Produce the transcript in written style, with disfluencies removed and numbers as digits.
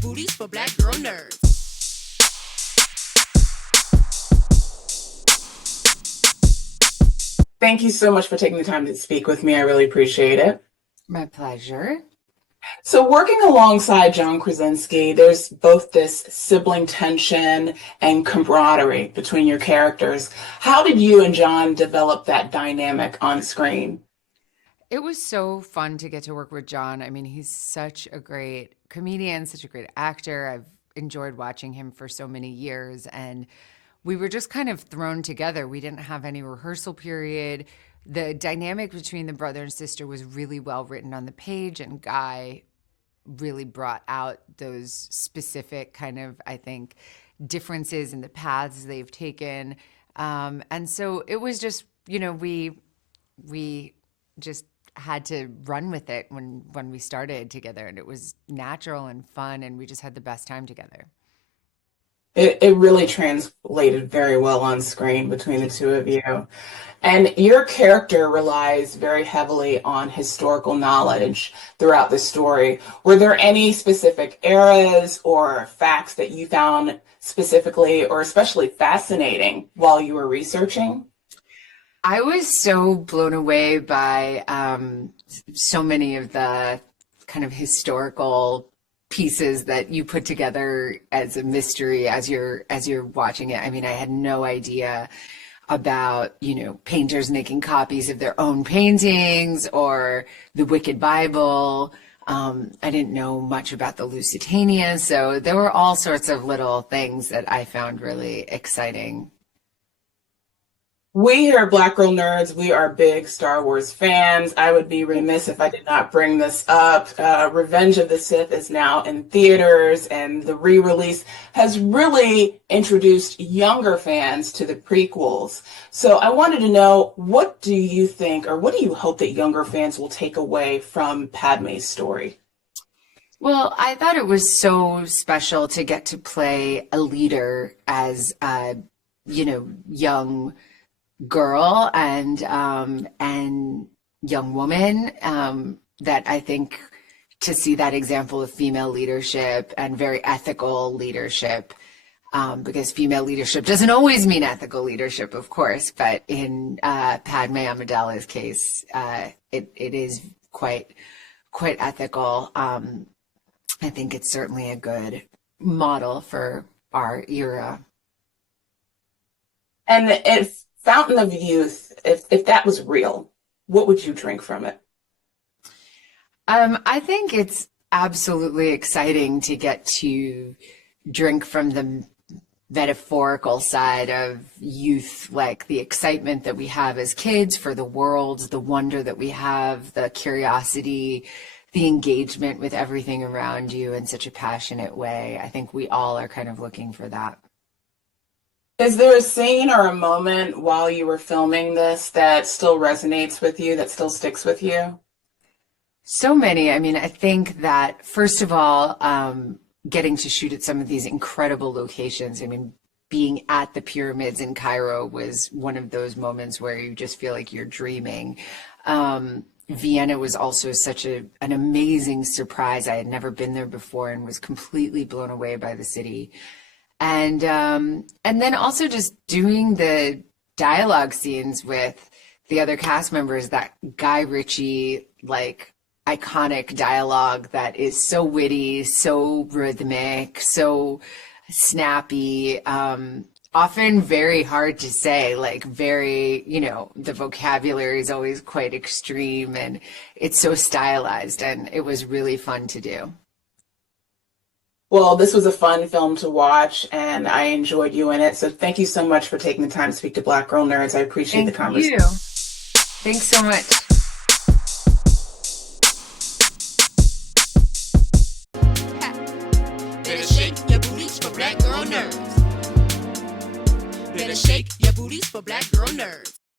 booties for black girl nerds. Thank you so much for taking the time to speak with me. I really appreciate it. My pleasure. So working alongside John Krasinski, there's both this sibling tension and camaraderie between your characters. How did you and John develop that dynamic on screen? It was so fun to get to work with John. I mean, he's such a great comedian, such a great actor. I've enjoyed watching him for so many years, and we were just kind of thrown together. We didn't have any rehearsal period. The dynamic between the brother and sister was really well written on the page, and Guy really brought out those specific kind of, I think, differences in the paths they've taken. And so it was just, we just had to run with it when we started together, and it was natural and fun, and we just had the best time together. It really translated very well on screen between the two of you. And your character relies very heavily on historical knowledge throughout the story. Were there any specific eras or facts that you found specifically or especially fascinating while you were researching? I was so blown away by so many of the kind of historical pieces that you put together as a mystery as you're watching it. I mean, I had no idea about, painters making copies of their own paintings or the Wicked Bible. I didn't know much about the Lusitania. So there were all sorts of little things that I found really exciting. We here at Black Girl Nerds, we are big Star Wars fans. I would be remiss if I did not bring this up. Revenge of the Sith is now in theaters, and the re-release has really introduced younger fans to the prequels. So I wanted to know, what do you think, or what do you hope that younger fans will take away from Padme's story? Well, I thought it was so special to get to play a leader as a, young girl and young woman, that I think to see that example of female leadership and very ethical leadership, because female leadership doesn't always mean ethical leadership, of course, but in Padme Amidala's case, it is quite ethical. I think it's certainly a good model for our era. And if Fountain of Youth, if that was real, what would you drink from it? I think it's absolutely exciting to get to drink from the metaphorical side of youth, like the excitement that we have as kids for the world, the wonder that we have, the curiosity, the engagement with everything around you in such a passionate way. I think we all are kind of looking for that. Is there a scene or a moment while you were filming this that still resonates with you, that still sticks with you? So many. I mean, I think that, first of all, getting to shoot at some of these incredible locations. I mean, being at the pyramids in Cairo was one of those moments where you just feel like you're dreaming. Vienna was also such an amazing surprise. I had never been there before and was completely blown away by the city. And then also just doing the dialogue scenes with the other cast members, that Guy Ritchie, like, iconic dialogue that is so witty, so rhythmic, so snappy, often very hard to say, like very, the vocabulary is always quite extreme and it's so stylized, and it was really fun to do. Well, this was a fun film to watch, and I enjoyed you in it. So thank you so much for taking the time to speak to Black Girl Nerds. I appreciate the conversation. Thank you. Thanks so much. Better shake your booties for black girl nerds. Better shake your booties for black girl nerds.